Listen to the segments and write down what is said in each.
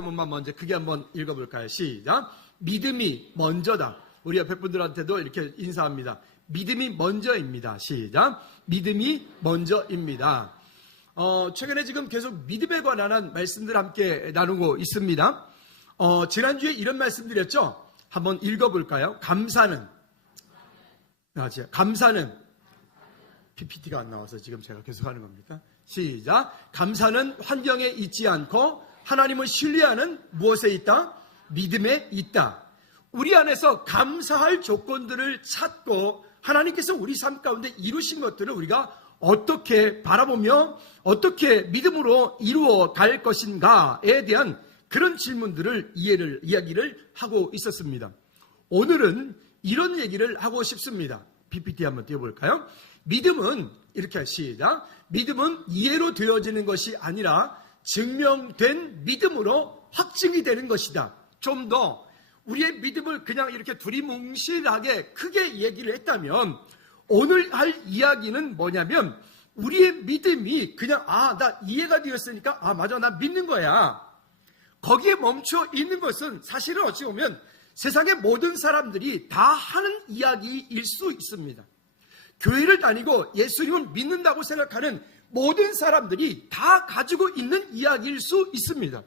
문만 먼저 크게 한번 읽어볼까요? 시작. 믿음이 먼저다. 우리 옆에 분들한테도 이렇게 인사합니다. 믿음이 먼저입니다. 시작. 믿음이 먼저입니다. 최근에 지금 계속 믿음에 관한 말씀들 함께 나누고 있습니다. 지난주에 이런 말씀 드렸죠? 한번 읽어볼까요? 감사는 PPT가 안 나와서 지금 제가 계속 하는 겁니까? 시작. 감사는 환경에 있지 않고 하나님을 신뢰하는 무엇에 있다? 믿음에 있다. 우리 안에서 감사할 조건들을 찾고 하나님께서 우리 삶 가운데 이루신 것들을 우리가 어떻게 바라보며 어떻게 믿음으로 이루어 갈 것인가에 대한 그런 질문들을 이야기를 하고 있었습니다. 오늘은 이런 얘기를 하고 싶습니다. PPT 한번 띄워볼까요? 믿음은 이렇게 시작. 믿음은 이해로 되어지는 것이 아니라 증명된 믿음으로 확증이 되는 것이다. 좀 더 우리의 믿음을 그냥 이렇게 두리뭉실하게 크게 얘기를 했다면 오늘 할 이야기는 뭐냐면 우리의 믿음이 그냥 나 이해가 되었으니까 맞아 나 믿는 거야. 거기에 멈춰 있는 것은 사실은 어찌 보면 세상의 모든 사람들이 다 하는 이야기일 수 있습니다. 교회를 다니고 예수님을 믿는다고 생각하는 모든 사람들이 다 가지고 있는 이야기일 수 있습니다.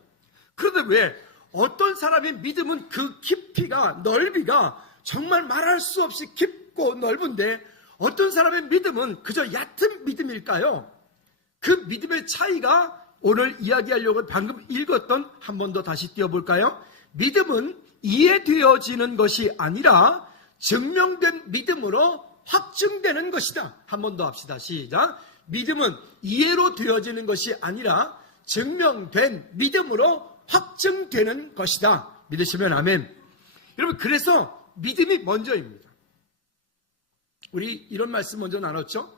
그런데 왜 어떤 사람의 믿음은 그 깊이가 넓이가 정말 말할 수 없이 깊고 넓은데 어떤 사람의 믿음은 그저 얕은 믿음일까요? 그 믿음의 차이가 오늘 이야기하려고 방금 읽었던 한 번 더 다시 띄워볼까요? 믿음은 이해되어지는 것이 아니라 증명된 믿음으로 확증되는 것이다. 한 번 더 합시다. 시작. 믿음은 이해로 되어지는 것이 아니라 증명된 믿음으로 확증되는 것이다. 믿으시면 아멘. 여러분, 그래서 믿음이 먼저입니다. 우리 이런 말씀 먼저 나눴죠?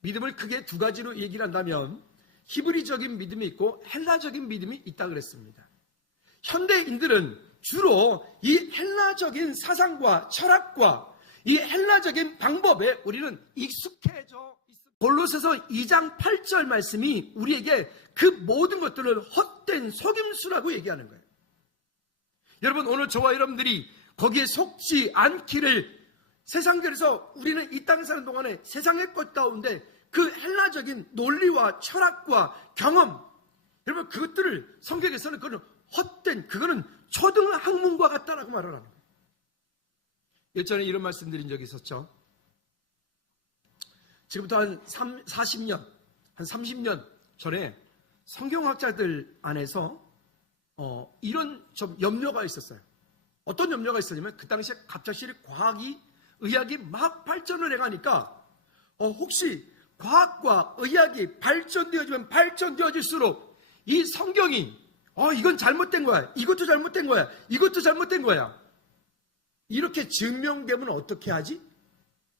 믿음을 크게 두 가지로 얘기를 한다면 히브리적인 믿음이 있고 헬라적인 믿음이 있다 그랬습니다. 현대인들은 주로 이 헬라적인 사상과 철학과 이 헬라적인 방법에 우리는 익숙해져 있습니다. 골로새서 2장 8절 말씀이 우리에게 그 모든 것들을 헛된 속임수라고 얘기하는 거예요. 여러분, 오늘 저와 여러분들이 거기에 속지 않기를 세상에서 우리는 이 땅에 사는 동안에 세상의 것 가운데 그 헬라적인 논리와 철학과 경험, 여러분 그것들을 성경에서는 그거는 헛된, 그거는 초등학문과 같다라고 말을 하는 거예요. 예전에 이런 말씀 드린 적이 있었죠. 지금부터 한 40년, 한 30년 전에 성경학자들 안에서 이런 좀 염려가 있었어요. 어떤 염려가 있었냐면 그 당시에 갑작스레 과학이, 의학이 막 발전을 해가니까 혹시 과학과 의학이 발전되어지면 발전되어질수록 이 성경이 이건 잘못된 거야, 이것도 잘못된 거야, 이것도 잘못된 거야, 이렇게 증명되면 어떻게 하지?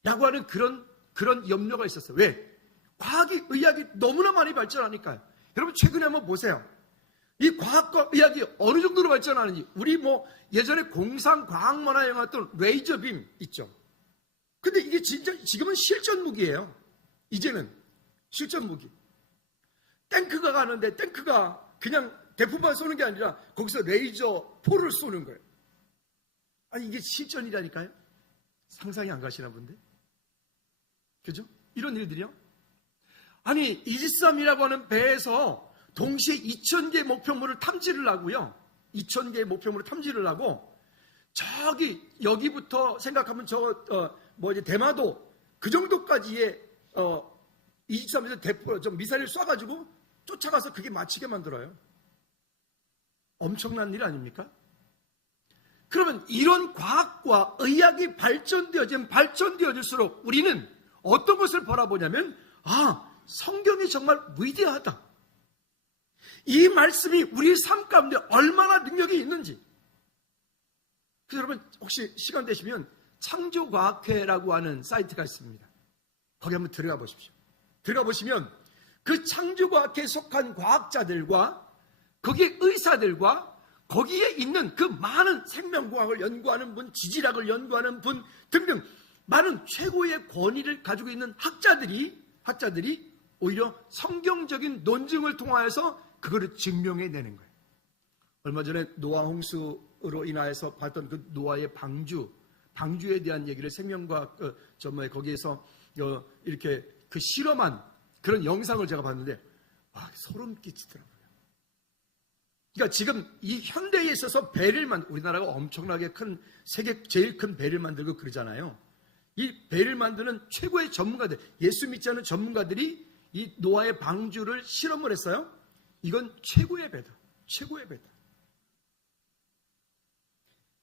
라고 하는 그런 염려가 있었어요. 왜? 과학이, 의학이 너무나 많이 발전하니까요. 여러분 최근에 한번 보세요. 이 과학과 의학이 어느 정도로 발전하는지. 우리 예전에 공상과학만화 영화 했던 레이저빔 있죠. 근데 이게 진짜 지금은 실전 무기예요. 이제는 실전 무기. 탱크가 가는데 탱크가 그냥 대포만 쏘는 게 아니라 거기서 레이저 포를 쏘는 거예요. 아니 이게 실전이라니까요. 상상이 안 가시나 본데. 그죠? 이런 일들이요. 아니 이지스함이라고 하는 배에서 동시에 2,000개의 목표물을 탐지를 하고요. 2,000개의 목표물을 탐지를 하고 여기부터 생각하면 대마도 그 정도까지의 이지스함에서 미사일을 쏴가지고 쫓아가서 그게 맞히게 만들어요. 엄청난 일 아닙니까? 그러면 이런 과학과 의학이 발전되어질수록 우리는 어떤 것을 바라보냐면 성경이 정말 위대하다. 이 말씀이 우리 삶 가운데 얼마나 능력이 있는지. 그래서 여러분 혹시 시간 되시면 창조과학회라고 하는 사이트가 있습니다. 거기 한번 들어가 보십시오. 들어가 보시면 그 창조과학회에 속한 과학자들과 거기에 의사들과 거기에 있는 그 많은 생명과학을 연구하는 분, 지질학을 연구하는 분 등등 많은 최고의 권위를 가지고 있는 학자들이 오히려 성경적인 논증을 통하여서 그거를 증명해내는 거예요. 얼마 전에 노아 홍수로 인하여서 봤던 그 노아의 방주에 대한 얘기를 생명과학 거기에서 이렇게 그 실험한 그런 영상을 제가 봤는데 소름 끼치더라고요. 그러니까 지금 이 현대에 있어서 우리나라가 엄청나게 세계 제일 큰 배를 만들고 그러잖아요. 이 배를 만드는 최고의 전문가들, 예수 믿지 않는 전문가들이 이 노아의 방주를 실험을 했어요. 이건 최고의 배다. 최고의 배다.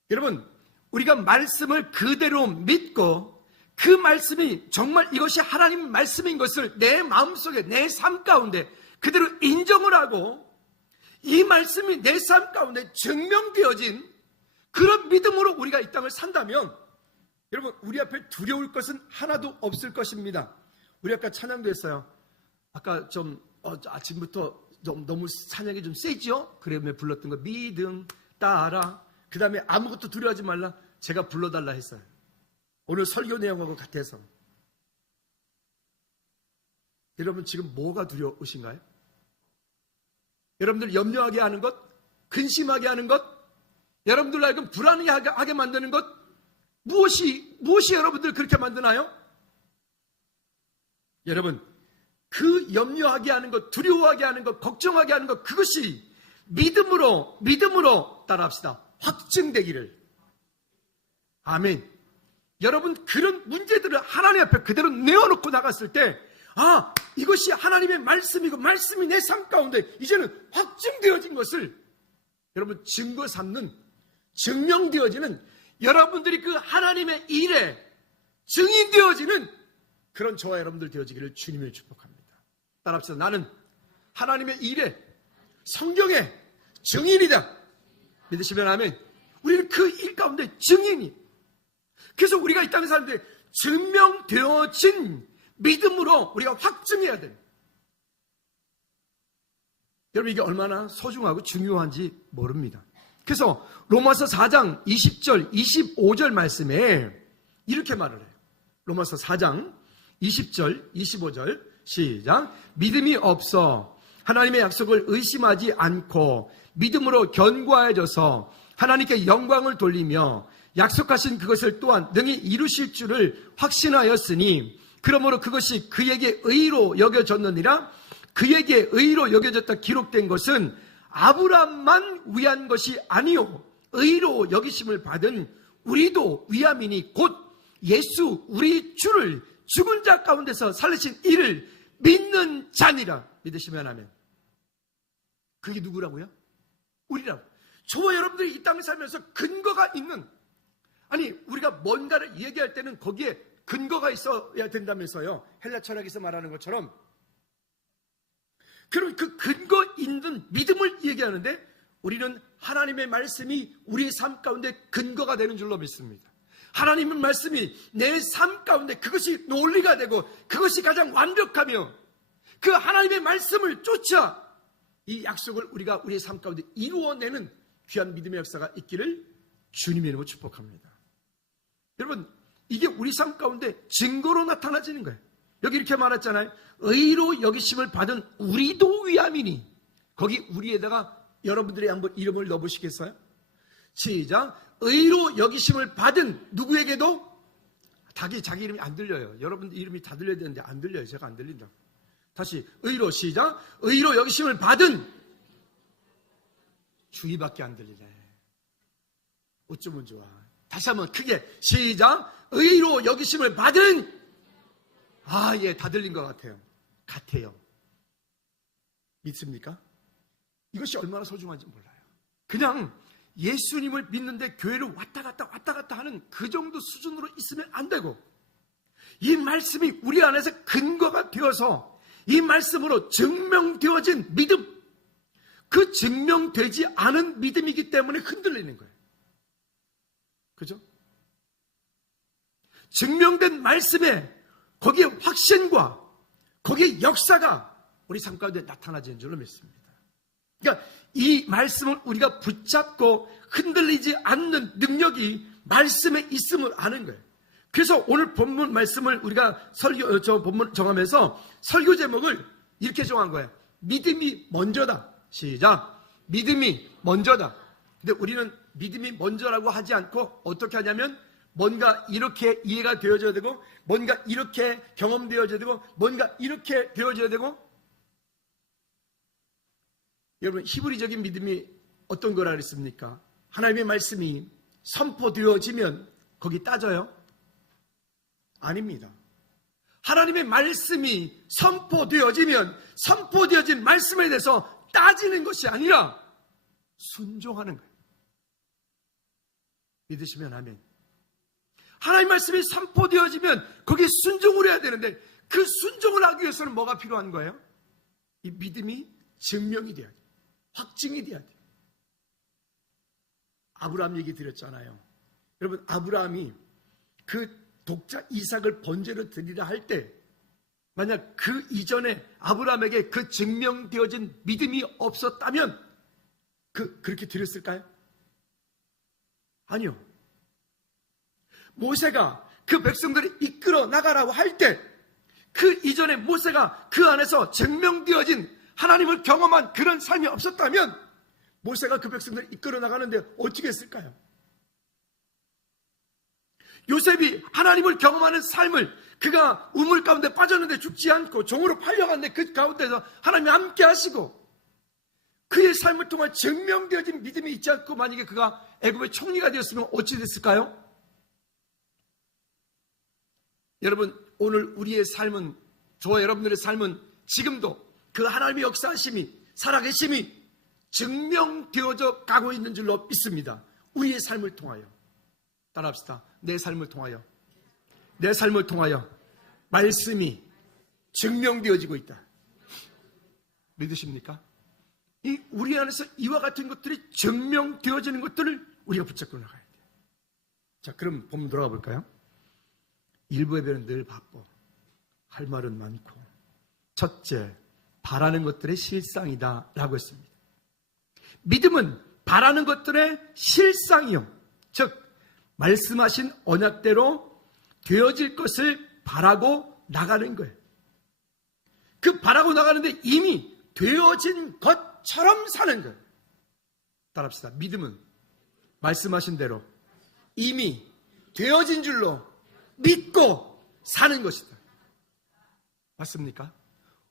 여러분, 우리가 말씀을 그대로 믿고 그 말씀이 정말 이것이 하나님의 말씀인 것을 내 마음속에, 내 삶 가운데 그대로 인정을 하고 이 말씀이 내 삶 가운데 증명되어진 그런 믿음으로 우리가 이 땅을 산다면 여러분, 우리 앞에 두려울 것은 하나도 없을 것입니다. 우리 아까 찬양도 했어요. 아까 아침부터 너무 찬양이 좀 세죠? 그러면 불렀던 거 믿음 따라, 그 다음에 아무것도 두려워하지 말라, 제가 불러달라 했어요. 오늘 설교 내용하고 같아서. 여러분, 지금 뭐가 두려우신가요? 여러분들 염려하게 하는 것, 근심하게 하는 것, 여러분들 알고 불안하게 만드는 것, 무엇이 여러분들 그렇게 만드나요? 여러분, 그 염려하게 하는 것, 두려워하게 하는 것, 걱정하게 하는 것, 그것이 믿음으로 따라합시다. 확증되기를. 아멘. 여러분, 그런 문제들을 하나님 앞에 그대로 내어놓고 나갔을 때, 이것이 하나님의 말씀이고 말씀이 내 삶 가운데 이제는 확증되어진 것을 여러분 증거 삼는, 증명되어지는, 여러분들이 그 하나님의 일에 증인되어지는 그런 저와 여러분들 되어지기를 주님을 축복합니다. 따라합시다. 나는 하나님의 일에, 성경의 증인이다. 믿으시면 아멘. 우리는 그 일 가운데 증인이. 그래서 우리가 이 땅에 사는데 증명되어진 믿음으로 우리가 확증해야 됩니다. 여러분, 이게 얼마나 소중하고 중요한지 모릅니다. 그래서 로마서 4장 20절, 25절 말씀에 이렇게 말을 해요. 로마서 4장 20절, 25절 시작. 믿음이 없어 하나님의 약속을 의심하지 않고 믿음으로 견고해져서 하나님께 영광을 돌리며 약속하신 그것을 또한 능히 이루실 줄을 확신하였으니 그러므로 그것이 그에게 의로 여겨졌느니라. 그에게 의로 여겨졌다 기록된 것은 아브라함만 위한 것이 아니요 의로 여기심을 받은 우리도 위함이니 곧 예수 우리 주를 죽은 자 가운데서 살리신 이를 믿는 자니라. 믿으시면 아멘. 그게 누구라고요? 우리라고. 저와 여러분들이 이 땅에 살면서 근거가 있는, 아니 우리가 뭔가를 얘기할 때는 거기에 근거가 있어야 된다면서요. 헬라 철학에서 말하는 것처럼. 그럼 그 근거 있는 믿음을 얘기하는데 우리는 하나님의 말씀이 우리의 삶 가운데 근거가 되는 줄로 믿습니다. 하나님의 말씀이 내 삶 가운데 그것이 논리가 되고 그것이 가장 완벽하며 그 하나님의 말씀을 쫓아 이 약속을 우리가 우리의 삶 가운데 이루어내는 귀한 믿음의 역사가 있기를 주님의 이름으로 축복합니다. 여러분, 이게 우리 삶 가운데 증거로 나타나지는 거예요. 여기 이렇게 말했잖아요. 의로 여기심을 받은 우리도 위함이니. 거기 우리에다가 여러분들이 한번 이름을 넣어보시겠어요? 시작. 의로 여기심을 받은 누구에게도. 자기 이름이 안 들려요. 여러분들 이름이 다 들려야 되는데 안 들려요. 제가 안 들린다. 다시 의로 시작. 의로 여기심을 받은 주의밖에 안 들리네. 어쩌면 좋아. 다시 한번 크게 시작. 의로 여기심을 받은. 예, 다 들린 것 같아요. 믿습니까? 이것이 얼마나 소중한지 몰라요. 그냥 예수님을 믿는데 교회를 왔다 갔다 하는 그 정도 수준으로 있으면 안 되고, 이 말씀이 우리 안에서 근거가 되어서 이 말씀으로 증명되어진 믿음, 그 증명되지 않은 믿음이기 때문에 흔들리는 거예요. 그죠? 증명된 말씀에 거기에 확신과 거기에 역사가 우리 삶 가운데 나타나지는 줄로 믿습니다. 그러니까 이 말씀을 우리가 붙잡고 흔들리지 않는 능력이 말씀에 있음을 아는 거예요. 그래서 오늘 본문 말씀을 우리가 본문 정하면서 설교 제목을 이렇게 정한 거예요. 믿음이 먼저다. 시작. 믿음이 먼저다. 근데 우리는 믿음이 먼저라고 하지 않고 어떻게 하냐면 뭔가 이렇게 이해가 되어져야 되고 뭔가 이렇게 경험되어져야 되고 뭔가 이렇게 되어져야 되고. 여러분, 히브리적인 믿음이 어떤 거라 그랬습니까? 하나님의 말씀이 선포되어지면 거기 따져요? 아닙니다. 하나님의 말씀이 선포되어지면 선포되어진 말씀에 대해서 따지는 것이 아니라 순종하는 거예요. 믿으시면 아멘. 하나님 말씀이 선포되어지면 거기에 순종을 해야 되는데 그 순종을 하기 위해서는 뭐가 필요한 거예요? 이 믿음이 증명이 돼야 돼요. 확증이 돼야 돼요. 아브라함 얘기 드렸잖아요. 여러분, 아브라함이 그 독자 이삭을 번제로 드리라 할 때 만약 그 이전에 아브라함에게 그 증명되어진 믿음이 없었다면 그렇게 드렸을까요? 아니요. 모세가 그 백성들을 이끌어 나가라고 할 때 그 이전에 모세가 그 안에서 증명되어진 하나님을 경험한 그런 삶이 없었다면 모세가 그 백성들을 이끌어 나가는데 어떻게 했을까요? 요셉이 하나님을 경험하는 삶을 그가 우물 가운데 빠졌는데 죽지 않고 종으로 팔려갔는데 그 가운데서 하나님이 함께 하시고 그의 삶을 통해 증명되어진 믿음이 있지 않고 만약에 그가 애굽의 총리가 되었으면 어찌 됐을까요? 여러분, 오늘 우리의 삶은, 저와 여러분들의 삶은 지금도 그 하나님의 역사하심이 살아계심이 증명되어져 가고 있는 줄로 믿습니다. 우리의 삶을 통하여. 따라합시다. 내 삶을 통하여. 내 삶을 통하여 말씀이 증명되어지고 있다. 믿으십니까? 이 우리 안에서 이와 같은 것들이 증명되어지는 것들을 우리가 붙잡고 나가야 돼요. 자, 그럼 본문 돌아가 볼까요? 일부 예배는 늘 바빠. 할 말은 많고. 첫째, 바라는 것들의 실상이다 라고 했습니다. 믿음은 바라는 것들의 실상이요, 즉 말씀하신 언약대로 되어질 것을 바라고 나가는 거예요. 그 바라고 나가는데 이미 되어진 것처럼 사는 거예요. 따라합시다. 믿음은 말씀하신 대로 이미 되어진 줄로 믿고 사는 것이다. 맞습니까?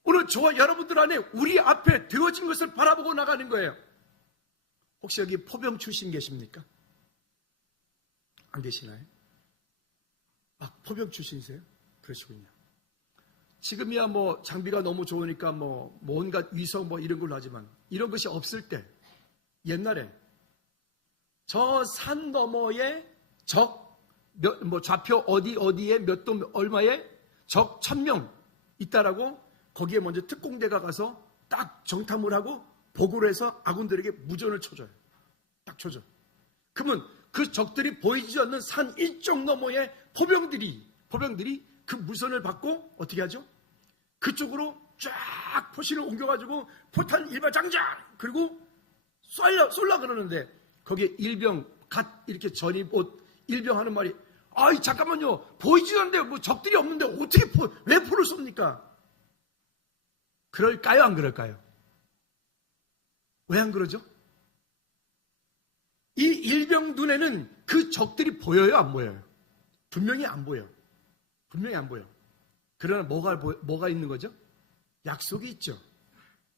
오늘 저와 여러분들 안에 우리 앞에 되어진 것을 바라보고 나가는 거예요. 혹시 여기 포병 출신 계십니까? 안 계시나요? 아, 포병 출신이세요? 그러시군요. 지금이야 뭐 장비가 너무 좋으니까 뭐 온갖 위성 뭐 이런 걸로 하지만 이런 것이 없을 때 옛날에 저 산 너머에 좌표 어디에 몇 도 얼마에 적 1000명 있다라고 거기에 먼저 특공대가 가서 딱 정탐을 하고 보고를 해서 아군들에게 무전을 쳐줘요. 딱 쳐줘. 그러면 그 적들이 보이지 않는 산 일정 너머에 포병들이 그 무선을 받고 어떻게 하죠? 그쪽으로 쫙 포신을 옮겨가지고 포탄 일발장장 그리고 쏠라 그러는데 거기에 일병 갓 이렇게 전입 옷 일병 하는 말이 아이 잠깐만요 보이지 않는데 뭐 적들이 없는데 어떻게 왜 포를 쏩니까? 그럴까요 안 그럴까요? 왜 안 그러죠? 이 일병 눈에는 그 적들이 보여요 안 보여요? 분명히 안 보여. 분명히 안 보여. 그러나 뭐가 있는 거죠? 약속이 있죠.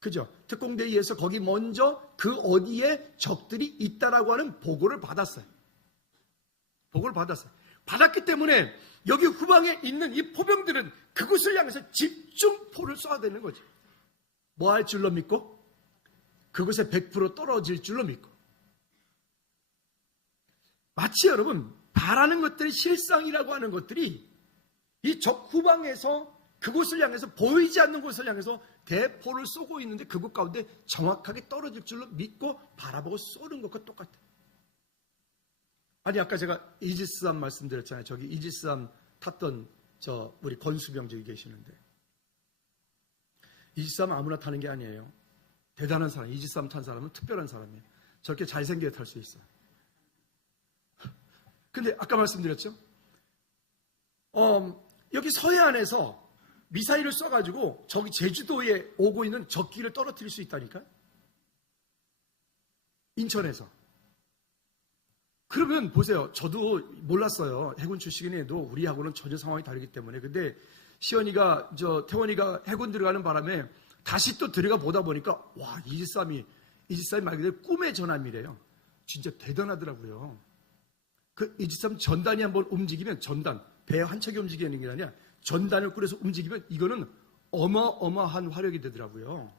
그죠? 특공대에 의해서 거기 먼저 그 어디에 적들이 있다라고 하는 보고를 받았어요. 보고를 받았어요. 받았기 때문에 여기 후방에 있는 이 포병들은 그곳을 향해서 집중포를 쏴야 되는 거죠. 뭐 할 줄로 믿고? 그곳에 100% 떨어질 줄로 믿고. 마치 여러분 바라는 것들이 실상이라고 하는 것들이 이 적 후방에서 그곳을 향해서 보이지 않는 곳을 향해서 대포를 쏘고 있는데 그곳 가운데 정확하게 떨어질 줄로 믿고 바라보고 쏘는 것과 똑같아요. 아니 아까 제가 이지스함 말씀드렸잖아요. 저기 이지스함 탔던 우리 권수병 저기 계시는데 이지스함 아무나 타는 게 아니에요. 대단한 사람, 이지스함 탄 사람은 특별한 사람이에요. 저렇게 잘생겨 탈 수 있어요. 근데 아까 말씀드렸죠? 여기 서해안에서 미사일을 쏴가지고 저기 제주도에 오고 있는 적기를 떨어뜨릴 수 있다니까요. 인천에서. 그러면 보세요. 저도 몰랐어요. 해군 출신이긴 해도 우리하고는 전혀 상황이 다르기 때문에. 근데 태원이가 해군 들어가는 바람에 다시 또 들어가 보다 보니까 와, 이지삼이 말 그대로 꿈의 전함이래요. 진짜 대단하더라고요. 그 이지삼 전단이 한번 움직이면, 전단, 배 한 척이 움직이는 게 아니라 전단을 꾸려서 움직이면 이거는 어마어마한 화력이 되더라고요.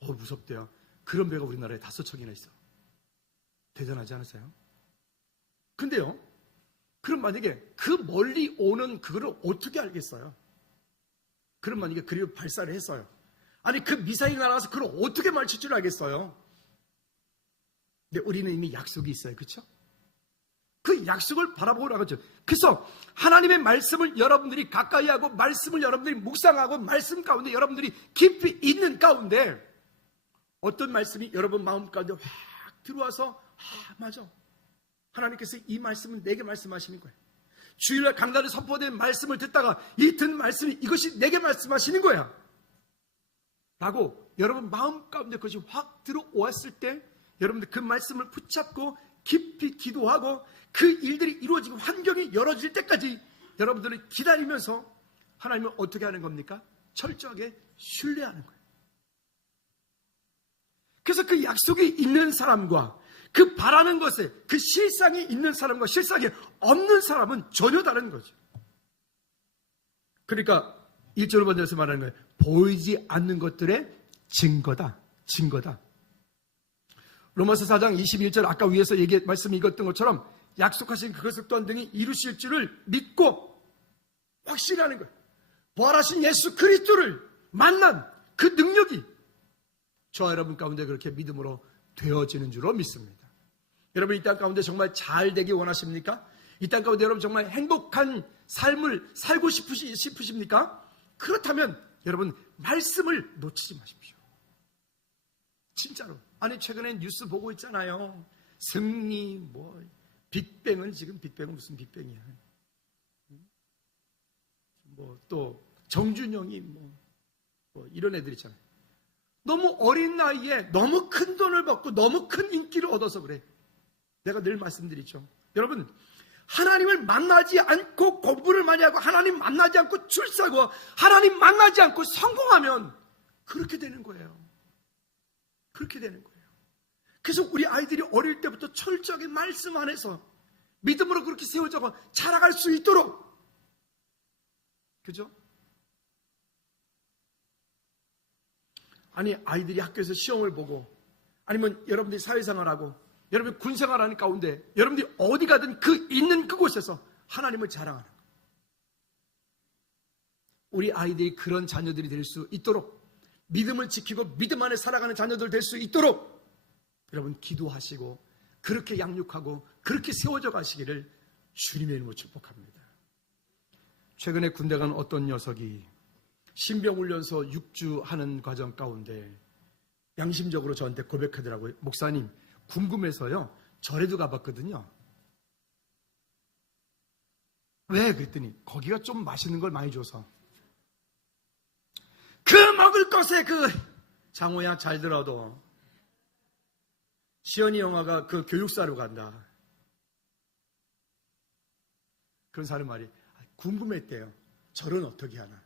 무섭대요. 그런 배가 우리나라에 5척이나 있어. 대단하지 않으세요? 근데요, 그럼 만약에 그 멀리 오는 그거를 어떻게 알겠어요? 그럼 만약에 그리고 발사를 했어요. 아니, 그 미사일이 날아가서 그걸 어떻게 맞출 줄 알겠어요? 근데 우리는 이미 약속이 있어요. 그렇죠? 그 약속을 바라보고 나가죠. 그래서 하나님의 말씀을 여러분들이 가까이 하고, 말씀을 여러분들이 묵상하고, 말씀 가운데 여러분들이 깊이 있는 가운데 어떤 말씀이 여러분 마음 가운데 확 들어와서 맞아, 하나님께서 이 말씀은 내게 말씀하시는 거예요. 주일날 강단에 선포된 말씀을 듣다가 이 듣는 말씀이 이것이 내게 말씀하시는 거야 라고 여러분 마음 가운데 그것이 확 들어왔을 때 여러분들 그 말씀을 붙잡고 깊이 기도하고 그 일들이 이루어지고 환경이 열어질 때까지 여러분들은 기다리면서 하나님을 어떻게 하는 겁니까? 철저하게 신뢰하는 거예요. 그래서 그 약속이 있는 사람과 그 바라는 것에 그 실상이 있는 사람과 실상이 없는 사람은 전혀 다른 거죠. 그러니까 1절을 번역해서 말하는 거예요. 보이지 않는 것들의 증거다. 로마서 4장 21절 아까 위에서 말씀 읽었던 것처럼 약속하신 그것을 또한 등이 이루실 줄을 믿고 확신하는 거예요. 부활하신 예수 그리스도를 만난 그 능력이 저와 여러분 가운데 그렇게 믿음으로 되어지는 줄로 믿습니다. 여러분 이 땅 가운데 정말 잘 되기 원하십니까? 이 땅 가운데 여러분 정말 행복한 삶을 살고 싶으십니까? 그렇다면 여러분 말씀을 놓치지 마십시오. 진짜로. 아니 최근에 뉴스 보고 있잖아요. 승리 빅뱅은 지금 빅뱅은 무슨 빅뱅이야. 또 정준영이 이런 애들 있잖아요. 너무 어린 나이에 너무 큰 돈을 받고 너무 큰 인기를 얻어서 그래. 내가 늘 말씀드리죠. 여러분 하나님을 만나지 않고 공부를 많이 하고 하나님 만나지 않고 출세하고 하나님 만나지 않고 성공하면 그렇게 되는 거예요. 그렇게 되는 거예요. 그래서 우리 아이들이 어릴 때부터 철저하게 말씀 안에서 믿음으로 그렇게 세워져서 자라갈 수 있도록, 그죠? 아니 아이들이 학교에서 시험을 보고 아니면 여러분들이 사회생활하고 여러분이 군생활하는 가운데 여러분들이 어디 가든 그 있는 그곳에서 하나님을 자랑하는 거예요. 우리 아이들이 그런 자녀들이 될 수 있도록 믿음을 지키고 믿음 안에 살아가는 자녀들 될 수 있도록 여러분 기도하시고 그렇게 양육하고 그렇게 세워져 가시기를 주님의 이름으로 축복합니다. 최근에 군대 간 어떤 녀석이 신병훈련소 6주 하는 과정 가운데 양심적으로 저한테 고백하더라고요. 목사님 궁금해서요 절에도 가봤거든요. 왜? 그랬더니 거기가 좀 맛있는 걸 많이 줘서. 그 먹을 것에 장호야 잘 들어도 시연이 영화가 그 교육사로 간다. 그런 사람 말이 궁금했대요. 절은 어떻게 하나.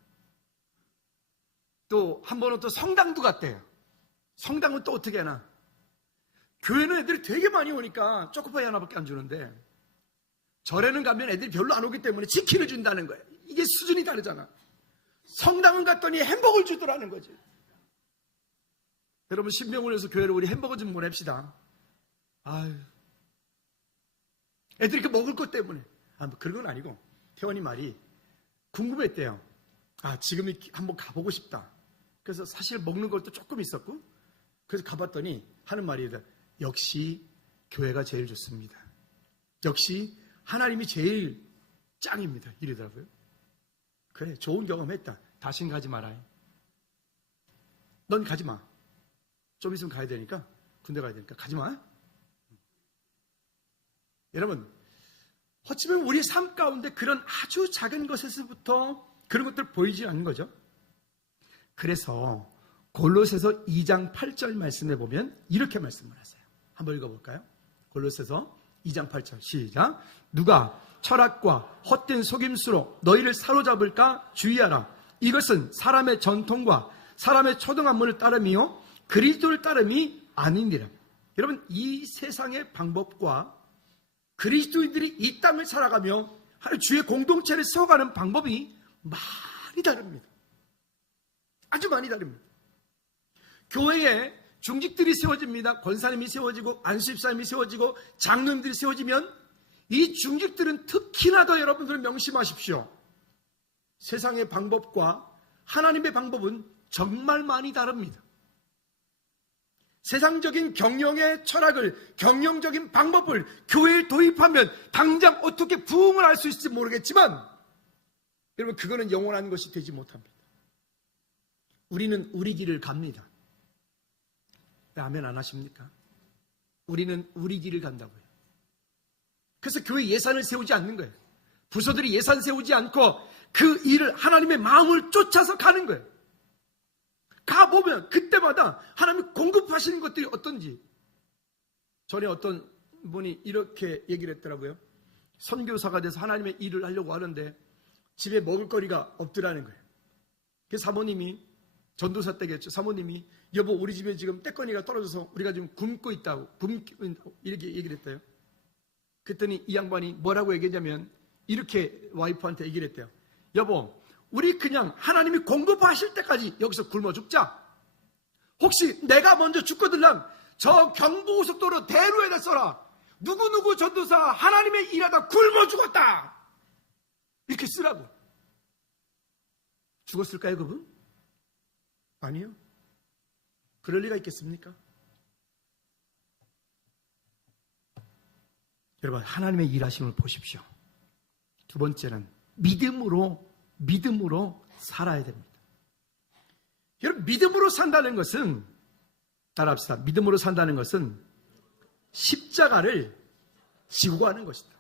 또 한 번은 또 성당도 갔대요. 성당은 또 어떻게 하나. 교회는 애들이 되게 많이 오니까 초코파이 하나밖에 안 주는데 절에는 가면 애들이 별로 안 오기 때문에 치킨을 준다는 거예요. 이게 수준이 다르잖아. 성당은 갔더니 햄버거를 주더라는 거지. 여러분 신병훈에서 교회로 우리 햄버거 좀 보냅시다. 아유, 애들이 그 먹을 것 때문에. 그런 건 아니고 태원이 말이 궁금했대요. 지금 한번 가보고 싶다. 그래서 사실 먹는 것도 조금 있었고 그래서 가봤더니 하는 말이 역시 교회가 제일 좋습니다. 역시 하나님이 제일 짱입니다. 이러더라고요. 그래 좋은 경험했다. 다신 가지 마라. 넌 가지 마. 좀 있으면 가야 되니까 군대 가야 되니까 가지 마. 여러분 어쩌면 우리 삶 가운데 그런 아주 작은 것에서부터 그런 것들 보이지 않는 거죠. 그래서 골로새서 2장 8절 말씀에 보면 이렇게 말씀을 하세요. 한번 읽어볼까요? 골로새서 2장 8절 시작. 누가 철학과 헛된 속임수로 너희를 사로잡을까 주의하라. 이것은 사람의 전통과 사람의 초등학문을 따름이요 그리스도를 따름이 아니니라. 여러분, 이 세상의 방법과 그리스도인들이 이 땅을 살아가며 주의 공동체를 세워가는 방법이 많이 다릅니다. 아주 많이 다릅니다. 교회에 중직들이 세워집니다. 권사님이 세워지고 안수집사님이 세워지고 장로님들이 세워지면 이 중직들은 특히나 더 여러분들 명심하십시오. 세상의 방법과 하나님의 방법은 정말 많이 다릅니다. 세상적인 경영의 철학을, 경영적인 방법을 교회에 도입하면 당장 어떻게 부흥을 할 수 있을지 모르겠지만 여러분, 그거는 영원한 것이 되지 못합니다. 우리는 우리 길을 갑니다. 왜 아멘 안 하십니까? 우리는 우리 길을 간다고요. 그래서 교회 예산을 세우지 않는 거예요. 부서들이 예산 세우지 않고 그 일을 하나님의 마음을 쫓아서 가는 거예요. 가보면 그때마다 하나님이 공급하시는 것들이 어떤지. 전에 어떤 분이 이렇게 얘기를 했더라고요. 선교사가 돼서 하나님의 일을 하려고 하는데 집에 먹을거리가 없더라는 거예요. 그래서 사모님이, 전도사 때겠죠. 사모님이 여보 우리 집에 지금 떼거니가 떨어져서 우리가 지금 굶고 있다고 이렇게 얘기를 했대요. 그랬더니 이 양반이 뭐라고 얘기했냐면 이렇게 와이프한테 얘기를 했대요. 여보 우리 그냥 하나님이 공급하실 때까지 여기서 굶어 죽자. 혹시 내가 먼저 죽거들랑 저 경부고속도로 대로에다 써라. 누구누구 전도사 하나님의 일하다 굶어 죽었다. 이렇게 쓰라고. 죽었을까요 그분? 아니요. 그럴 리가 있겠습니까? 여러분, 하나님의 일하심을 보십시오. 두 번째는 믿음으로 살아야 됩니다. 여러분, 믿음으로 산다는 것은, 따라합시다. 믿음으로 산다는 것은 십자가를 지고 가는 것이다.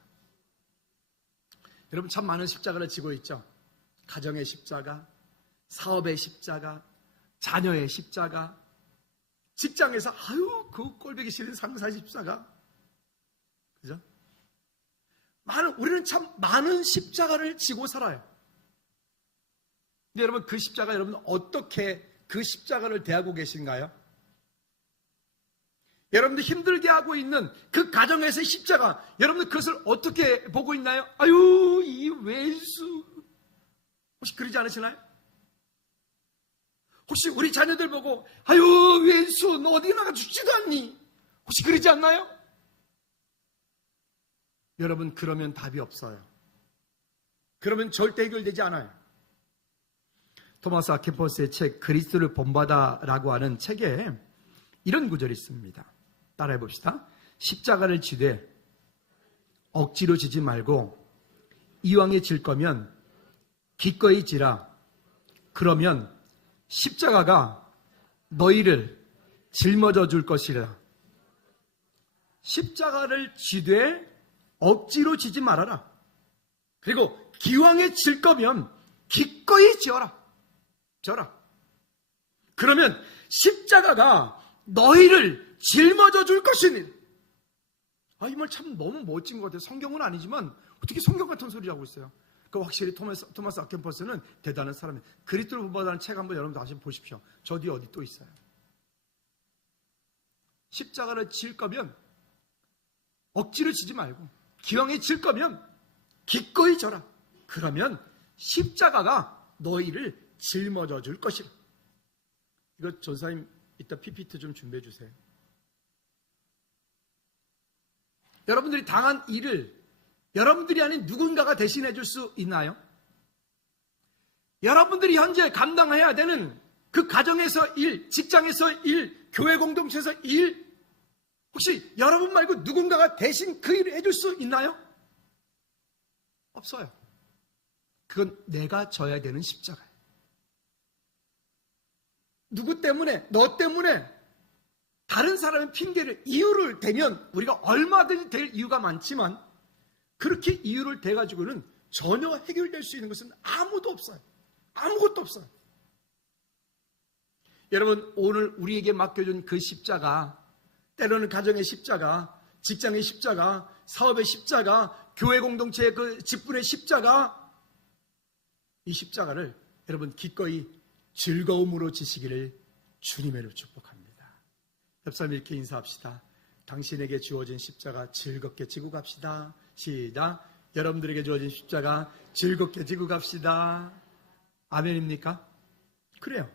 여러분, 참 많은 십자가를 지고 있죠. 가정의 십자가, 사업의 십자가, 자녀의 십자가, 직장에서 그 꼴보기 싫은 상사 십자가, 그죠? 우리는 참 많은 십자가를 지고 살아요. 근데 여러분, 그 십자가 여러분 어떻게 그 십자가를 대하고 계신가요? 여러분들 힘들게 하고 있는 그 가정에서의 십자가, 여러분들 그것을 어떻게 보고 있나요? 아유, 이 왼수. 혹시 그러지 않으시나요? 혹시 우리 자녀들 보고 아유, 왼수 너 어디 나가 죽지도 않니? 혹시 그러지 않나요? 여러분, 그러면 답이 없어요. 그러면 절대 해결되지 않아요. 토마스 아퀴포스의 책 그리스도를 본받아라고 하는 책에 이런 구절이 있습니다. 따라해 봅시다. 십자가를 지되 억지로 지지 말고 이왕에 질 거면 기꺼이 지라. 그러면 십자가가 너희를 짊어져 줄 것이라. 십자가를 지되 억지로 지지 말아라. 그리고 기왕에 질 거면 기꺼이 지어라. 그러면 십자가가 너희를 짊어져 줄 것이니. 이 말 참 너무 멋진 것 같아요. 성경은 아니지만 어떻게 성경 같은 소리를 하고 있어요. 그 확실히 토마스 아퀴포스는 대단한 사람이에요. 그리스도를 본받아라는 책 한번 여러분 다시 보십시오. 저 뒤에 어디 또 있어요. 십자가를 질 거면 억지로 지지 말고 기왕에 질 거면 기꺼이 져라. 그러면 십자가가 너희를 짊어져 줄 것이라. 이거 전사님 이따 PPT 좀 준비해 주세요. 여러분들이 당한 일을 여러분들이 아닌 누군가가 대신해 줄 수 있나요? 여러분들이 현재 감당해야 되는 그 가정에서 일, 직장에서 일, 교회 공동체에서 일, 혹시 여러분 말고 누군가가 대신 그 일을 해줄 수 있나요? 없어요. 그건 내가 져야 되는 십자가예요. 누구 때문에, 너 때문에 다른 사람의 핑계를, 이유를 대면 우리가 얼마든지 될 이유가 많지만 그렇게 이유를 대가지고는 전혀 해결될 수 있는 것은 아무도 없어요. 아무것도 없어요. 여러분, 오늘 우리에게 맡겨준 그 십자가, 때로는 가정의 십자가, 직장의 십자가, 사업의 십자가, 교회 공동체의 그 직분의 십자가, 이 십자가를 여러분 기꺼이 즐거움으로 지시기를 주님의 축복합니다. 옆사람 이렇게 인사합시다. 당신에게 주어진 십자가 즐겁게 지고 갑시다. 시작. 여러분들에게 주어진 십자가 즐겁게 지고 갑시다. 아멘입니까? 그래요.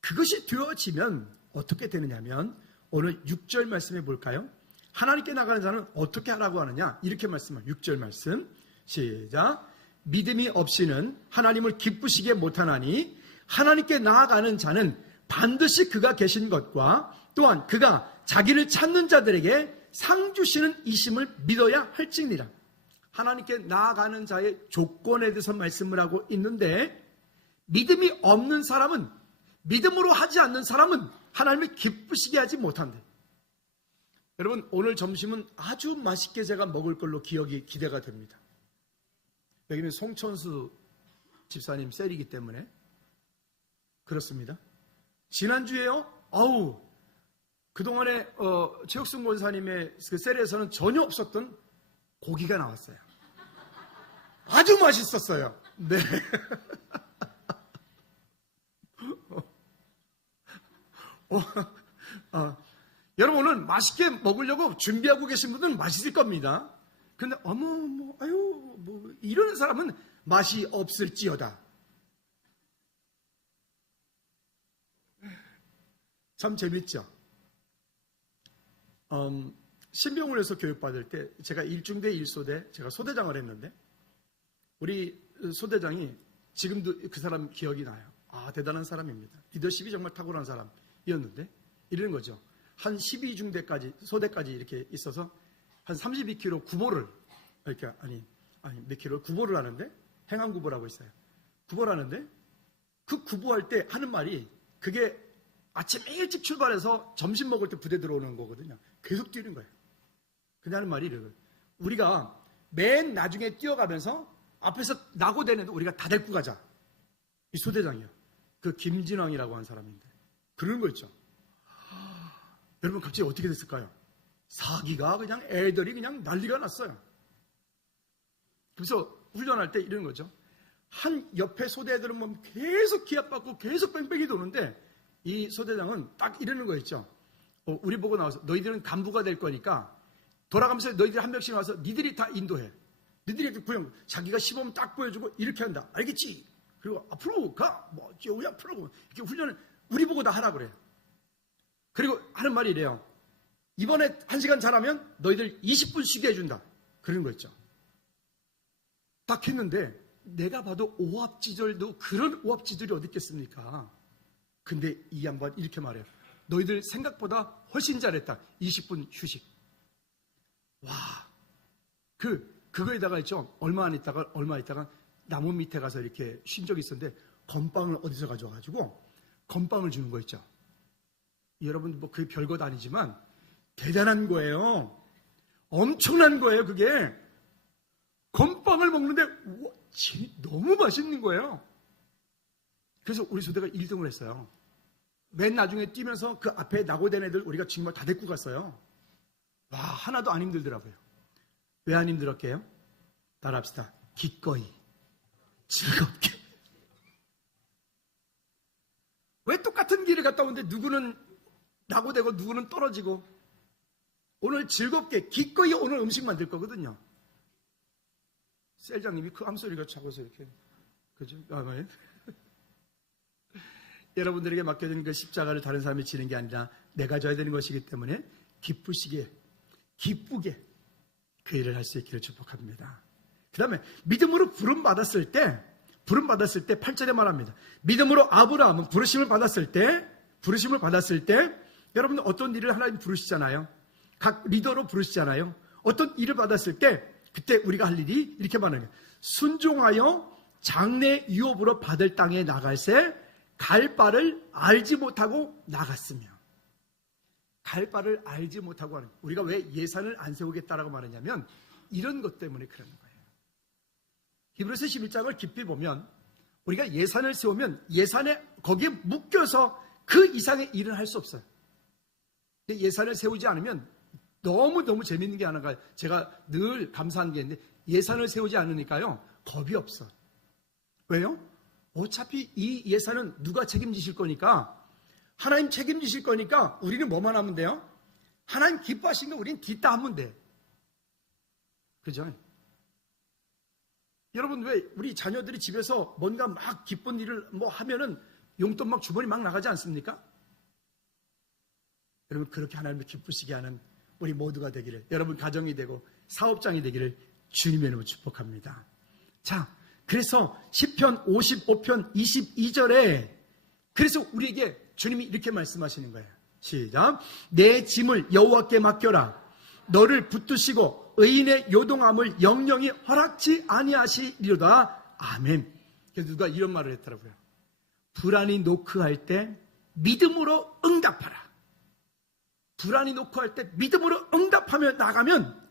그것이 되어지면 어떻게 되느냐면 오늘 6절 말씀해 볼까요? 하나님께 나가는 자는 어떻게 하라고 하느냐? 이렇게 말씀합니다. 6절 말씀 시작. 믿음이 없이는 하나님을 기쁘시게 못하나니 하나님께 나아가는 자는 반드시 그가 계신 것과 또한 그가 자기를 찾는 자들에게 상 주시는 이심을 믿어야 할지니라. 하나님께 나아가는 자의 조건에 대해서 말씀을 하고 있는데 믿음이 없는 사람은, 믿음으로 하지 않는 사람은 하나님을 기쁘시게 하지 못한대. 여러분 오늘 점심은 아주 맛있게 제가 먹을 걸로 기대가 됩니다. 여기는 송천수 집사님 셀이기 때문에 그렇습니다. 지난주에요. 그동안에 최혁순 권사님의 그 셀에서는 전혀 없었던 고기가 나왔어요. 아주 맛있었어요. 네. 여러분 오늘 맛있게 먹으려고 준비하고 계신 분들은 맛있을 겁니다. 근데 이러는 사람은 맛이 없을지어다. 참 재밌죠. 신병원에서 교육받을 때 제가 1중대 1소대 제가 소대장을 했는데 우리 소대장이 지금도 그 사람 기억이 나요. 대단한 사람입니다. 리더십이 정말 탁월한 사람이었는데 이러는 거죠. 한 12중대까지 소대까지 이렇게 있어서 한 32km 구보를 이렇게 몇 킬로 구보를 하는데 행안 구보라고 있어요. 구보를 하는데 그 구보할 때 하는 말이 그게 아침 일찍 출발해서 점심 먹을 때 부대 들어오는 거거든요. 계속 뛰는 거예요. 근데 하는 말이 이래요. 우리가 맨 나중에 뛰어가면서 앞에서 낙오되는데 우리가 다 데리고 가자. 이 소대장이요. 그 김진왕이라고 하는 사람인데 그런 거 있죠. 여러분 갑자기 어떻게 됐을까요? 사기가 그냥 애들이 그냥 난리가 났어요. 그래서 훈련할 때 이런 거죠. 한 옆에 소대 애들은 뭐 계속 기합받고 계속 뺑뺑이 도는데 이 소대장은 딱 이러는 거 있죠. 우리 보고 나와서 너희들은 간부가 될 거니까 돌아가면서 너희들 한 명씩 와서 니들이 다 인도해. 니들이 구형 자기가 시범 딱 보여주고 이렇게 한다. 알겠지? 그리고 앞으로 가. 우리 앞으로 이렇게 훈련을 우리 보고 다 하라 그래요. 그리고 하는 말이 이래요. 이번에 1시간 잘하면 너희들 20분 쉬게 해준다. 그런 거 있죠. 딱 했는데 내가 봐도 오합지졸도 그런 오합지졸이 어디 있겠습니까? 근데 이 양반 이렇게 말해요. 너희들 생각보다 훨씬 잘했다. 20분 휴식. 와, 그거에다가 있죠. 얼마 있다가 나무 밑에 가서 이렇게 쉰 적이 있었는데 건빵을 어디서 가져와가지고 건빵을 주는 거 있죠. 여러분 뭐 그게 별것 아니지만 대단한 거예요. 엄청난 거예요. 그게 건빵을 먹는데 너무 맛있는 거예요. 그래서 우리 소대가 1등을 했어요. 맨 나중에 뛰면서 그 앞에 낙오된 애들 우리가 정말 다 데리고 갔어요. 와, 하나도 안 힘들더라고요. 왜 안 힘들었게요? 따라합시다. 기꺼이 즐겁게. 왜 똑같은 길을 갔다 오는데 누구는 낙오되고 누구는 떨어지고. 오늘 즐겁게 기꺼이 오늘 음식 만들 거거든요. 셀장님이 그 암소리가 작아서 이렇게 그죠? 여러분들에게 맡겨진 그 십자가를 다른 사람이 지는 게 아니라 내가 져야 되는 것이기 때문에 기쁘게 그 일을 할 수 있기를 축복합니다. 그 다음에 믿음으로 부름받았을 때 8절에 말합니다. 믿음으로 아브라함은 부르심을 받았을 때 여러분들 어떤 일을 하나님 부르시잖아요. 각 리더로 부르시잖아요. 어떤 일을 받았을 때 그때 우리가 할 일이 이렇게 말하는 거예요. 순종하여 장래 유업으로 받을 땅에 나갈새 갈 바를 알지 못하고 나갔으며. 갈 바를 알지 못하고 하는 거예요. 우리가 왜 예산을 안 세우겠다라고 말하냐면 이런 것 때문에 그러는 거예요. 히브리서 11장을 깊이 보면 우리가 예산을 세우면 예산에 거기에 묶여서 그 이상의 일을 할 수 없어요. 예산을 세우지 않으면 너무너무 재밌는 게 하나가 제가 늘 감사한 게 있는데 예산을 세우지 않으니까요. 겁이 없어. 왜요? 어차피 이 예산은 누가 책임지실 거니까 하나님 책임지실 거니까 우리는 뭐만 하면 돼요? 하나님 기뻐하시는 거 우리는 뒷다 하면 돼. 그죠? 여러분 왜 우리 자녀들이 집에서 뭔가 막 기쁜 일을 뭐 하면은 용돈 막 주머니 막 나가지 않습니까? 여러분 그렇게 하나님을 기쁘시게 하는 우리 모두가 되기를, 여러분 가정이 되고 사업장이 되기를 주님의 이름으로 축복합니다. 자, 그래서 시편 55편 22절에 그래서 우리에게 주님이 이렇게 말씀하시는 거예요. 시작. 내 짐을 여호와께 맡겨라. 너를 붙드시고 의인의 요동함을 영영히 허락지 아니하시리로다. 아멘. 그래서 누가 이런 말을 했더라고요. 불안이 노크할 때 믿음으로 응답하라. 불안이 노크할 때 믿음으로 응답하며 나가면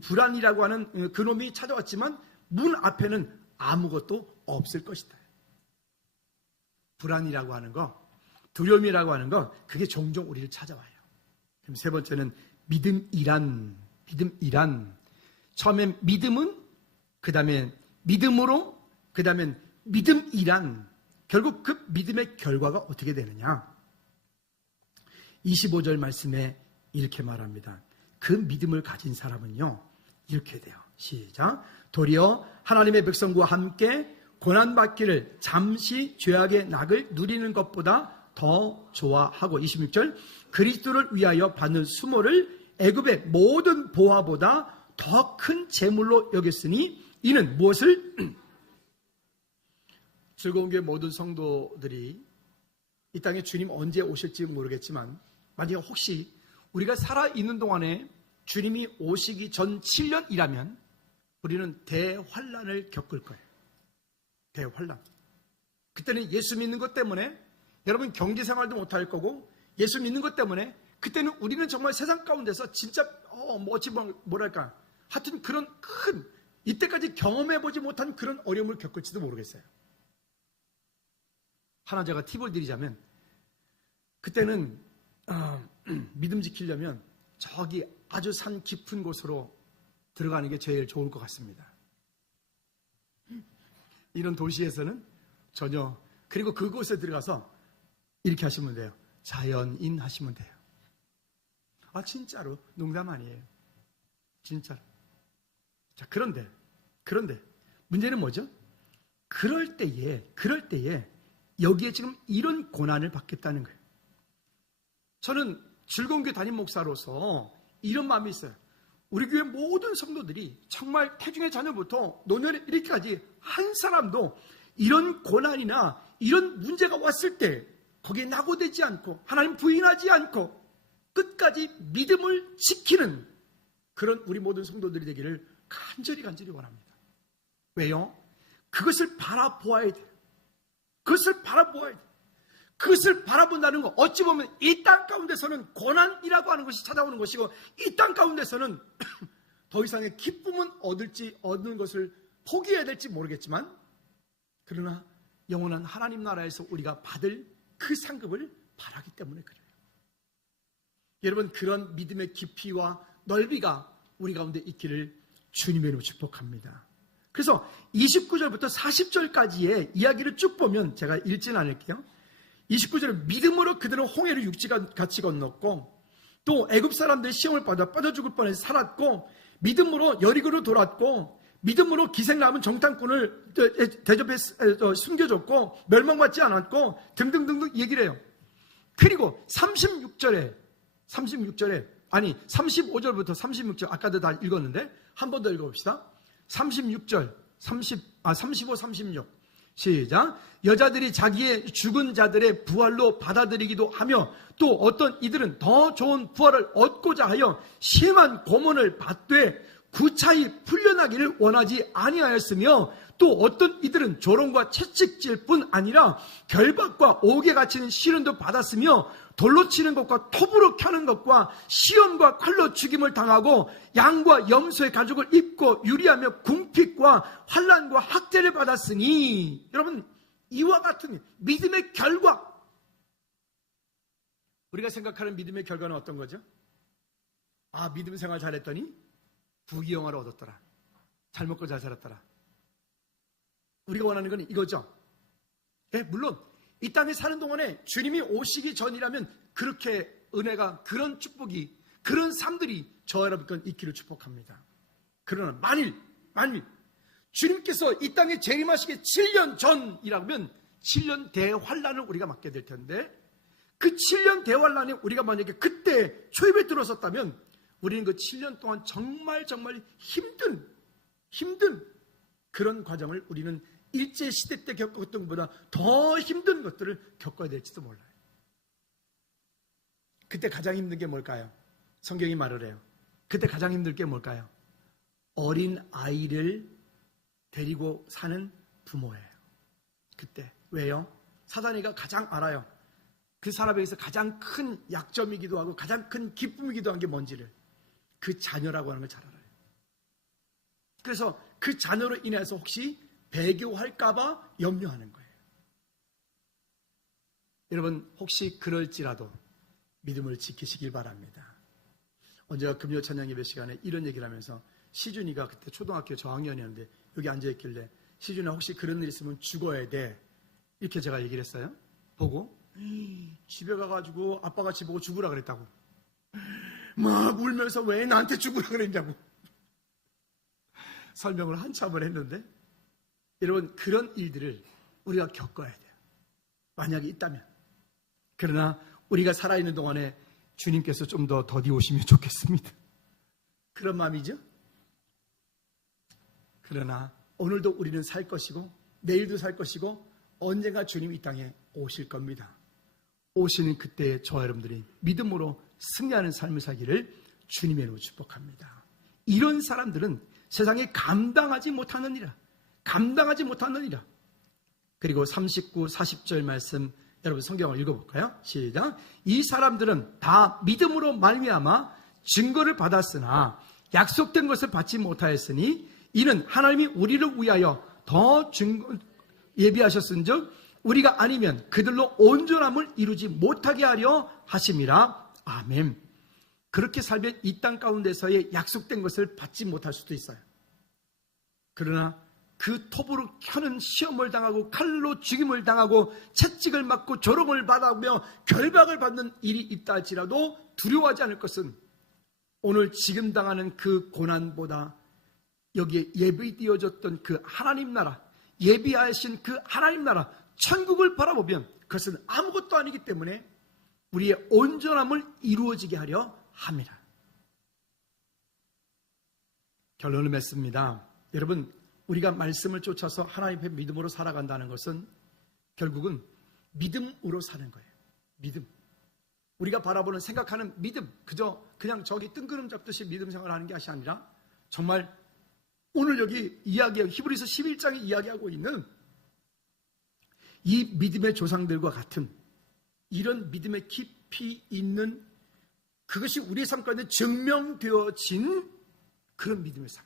불안이라고 하는 그놈이 찾아왔지만 문 앞에는 아무것도 없을 것이다. 불안이라고 하는 거, 두려움이라고 하는 거, 그게 종종 우리를 찾아와요. 그럼 세 번째는 믿음이란. 처음엔 믿음은, 그 다음에 믿음으로, 그 다음엔 믿음이란. 결국 그 믿음의 결과가 어떻게 되느냐? 25절 말씀에 이렇게 말합니다. 그 믿음을 가진 사람은요, 이렇게 돼요. 시작. 도리어 하나님의 백성과 함께 고난받기를 잠시 죄악의 낙을 누리는 것보다 더 좋아하고 26절 그리스도를 위하여 받는 수모를 애굽의 모든 보화보다 더 큰 재물로 여겼으니 이는 무엇을? 즐거운 교회 모든 성도들이 이 땅에 주님 언제 오실지 모르겠지만 만약에 혹시 우리가 살아있는 동안에 주님이 오시기 전 7년이라면 우리는 대환란을 겪을 거예요. 대환란. 그때는 예수 믿는 것 때문에 여러분 경제생활도 못할 거고 예수 믿는 것 때문에 그때는 우리는 정말 세상 가운데서 진짜 뭐랄까 하여튼 그런 큰 이때까지 경험해보지 못한 그런 어려움을 겪을지도 모르겠어요. 하나 제가 팁을 드리자면 그때는 믿음 지키려면 저기 아주 산 깊은 곳으로 들어가는 게 제일 좋을 것 같습니다. 이런 도시에서는 전혀, 그리고 그곳에 들어가서 이렇게 하시면 돼요. 자연인 하시면 돼요. 아 진짜로 농담 아니에요. 진짜로. 자 그런데 문제는 뭐죠? 그럴 때에 여기에 지금 이런 고난을 받겠다는 거예요. 저는 즐거운 교회 담임 목사로서 이런 마음이 있어요. 우리 교회 모든 성도들이 정말 태중의 자녀부터 노년에 이렇게까지 한 사람도 이런 고난이나 이런 문제가 왔을 때 거기에 낙오되지 않고 하나님 부인하지 않고 끝까지 믿음을 지키는 그런 우리 모든 성도들이 되기를 간절히 원합니다. 왜요? 그것을 바라보아야 돼요. 그것을 바라본다는 거 어찌 보면 이 땅 가운데서는 고난이라고 하는 것이 찾아오는 것이고 이 땅 가운데서는 더 이상의 기쁨은 얻는 것을 포기해야 될지 모르겠지만 그러나 영원한 하나님 나라에서 우리가 받을 그 상급을 바라기 때문에 그래요. 여러분 그런 믿음의 깊이와 넓이가 우리 가운데 있기를 주님의 이름으로 축복합니다. 그래서 29절부터 40절까지의 이야기를 쭉 보면 제가 읽지는 않을게요. 29절은 믿음으로 그들은 홍해를 육지같이 건넜고 또 애굽 사람들이 시험을 받아 빠져 죽을 뻔해서 살았고 믿음으로 여리고로 돌았고 믿음으로 기생 남은 정탐꾼을 대접해 숨겨줬고 멸망받지 않았고 등등등등 얘기를 해요. 그리고 35절부터 36절 아까도 다 읽었는데 한 번 더 읽어봅시다. 35, 36 시작. 여자들이 자기의 죽은 자들의 부활로 받아들이기도 하며 또 어떤 이들은 더 좋은 부활을 얻고자 하여 심한 고문을 받되 구차히 풀려나기를 원하지 아니하였으며 또 어떤 이들은 조롱과 채찍질 뿐 아니라 결박과 옥에 갇히는 시련도 받았으며 돌로 치는 것과 톱으로 켜는 것과 시험과 칼로 죽임을 당하고 양과 염소의 가죽을 입고 유리하며 궁핍과 환난과 학대를 받았으니 여러분 이와 같은 믿음의 결과 우리가 생각하는 믿음의 결과는 어떤 거죠? 아, 믿음 생활 잘했더니 부귀영화를 얻었더라. 잘 먹고 잘 살았더라. 우리가 원하는 건 이거죠. 네, 물론 이 땅에 사는 동안에 주님이 오시기 전이라면 그렇게 은혜가, 그런 축복이, 그런 삶들이 저와 여러분 있기를 축복합니다. 그러나 만일 주님께서 이 땅에 재림하시기 7년 전이라면 7년 대환란을 우리가 맞게 될 텐데, 그 7년 대환란에 우리가 만약에 그때 초입에 들어섰다면 우리는 그 7년 동안 정말 힘든 그런 과정을 우리는 일제시대 때 겪었던 것보다 더 힘든 것들을 겪어야 될지도 몰라요. 그때 가장 힘든 게 뭘까요? 성경이 말을 해요. 그때 가장 힘들 게 뭘까요? 어린 아이를 데리고 사는 부모예요. 그때. 왜요? 사단이가 가장 알아요. 그 사람에게서 가장 큰 약점이기도 하고 가장 큰 기쁨이기도 한 게 뭔지를. 그 자녀라고 하는 걸 잘 알아요. 그래서 그 자녀로 인해서 혹시 배교할까봐 염려하는 거예요. 여러분, 혹시 그럴지라도 믿음을 지키시길 바랍니다. 언제가 금요 찬양 예배 시간에 이런 얘기를 하면서 시준이가 그때 초등학교 저학년이었는데 여기 앉아있길래, 시준아 혹시 그런 일 있으면 죽어야 돼, 이렇게 제가 얘기를 했어요. 보고 집에 가가지고 아빠가 집 보고 죽으라 그랬다고 막 울면서 왜 나한테 죽으라 그랬냐고 설명을 한참을 했는데, 여러분, 그런 일들을 우리가 겪어야 돼요. 만약에 있다면. 그러나 우리가 살아있는 동안에 주님께서 좀 더 더디 오시면 좋겠습니다. 그런 마음이죠. 그러나 오늘도 우리는 살 것이고 내일도 살 것이고 언젠가 주님이 이 땅에 오실 겁니다. 오시는 그때 저와 여러분들이 믿음으로 승리하는 삶을 살기를 주님의 이름으로 축복합니다. 이런 사람들은 세상에 감당하지 못하느니라. 그리고 39, 40절 말씀 여러분 성경을 읽어볼까요? 시작. 이 사람들은 다 믿음으로 말미암아 증거를 받았으나 약속된 것을 받지 못하였으니 이는 하나님이 우리를 위하여 더 예비하셨은즉 우리가 아니면 그들로 온전함을 이루지 못하게 하려 하심이라. 아멘. 그렇게 살면 이 땅 가운데서의 약속된 것을 받지 못할 수도 있어요. 그러나 그 톱으로 켜는 시험을 당하고 칼로 죽임을 당하고 채찍을 맞고 조롱을 받아오며 결박을 받는 일이 있다 할지라도 두려워하지 않을 것은 오늘 지금 당하는 그 고난보다 여기에 예비되어졌던 그 하나님 나라, 예비하신 그 하나님 나라 천국을 바라보면 그것은 아무것도 아니기 때문에 우리의 온전함을 이루어지게 하려 합니다. 결론을 맺습니다. 여러분, 우리가 말씀을 쫓아서 하나님 앞에 믿음으로 살아간다는 것은 결국은 믿음으로 사는 거예요. 믿음. 우리가 바라보는 생각하는 믿음, 그냥 저기 뜬구름 잡듯이 믿음 생활을 하는 것이 아니라 정말 오늘 여기 이야기하고 히브리서 11장에 이야기하고 있는 이 믿음의 조상들과 같은 이런 믿음의 깊이 있는 그것이 우리의 삶 가운데 증명되어진 그런 믿음의 삶.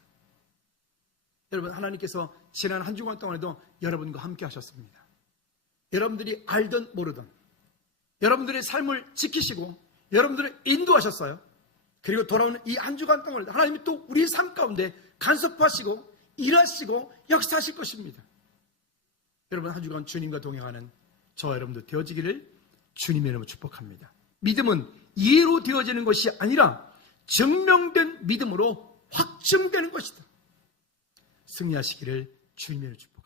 여러분, 하나님께서 지난 한 주간 동안에도 여러분과 함께 하셨습니다. 여러분들이 알든 모르든 여러분들의 삶을 지키시고 여러분들을 인도하셨어요. 그리고 돌아오는 이 한 주간 동안 하나님이 또 우리의 삶 가운데 간섭하시고 일하시고 역사하실 것입니다. 여러분, 한 주간 주님과 동행하는 저와 여러분도 되어지기를 주님의 이름으로 축복합니다. 믿음은 이해로 되어지는 것이 아니라 증명된 믿음으로 확증되는 것이다. 승리하시기를 주님의 이름으로 축복합니다.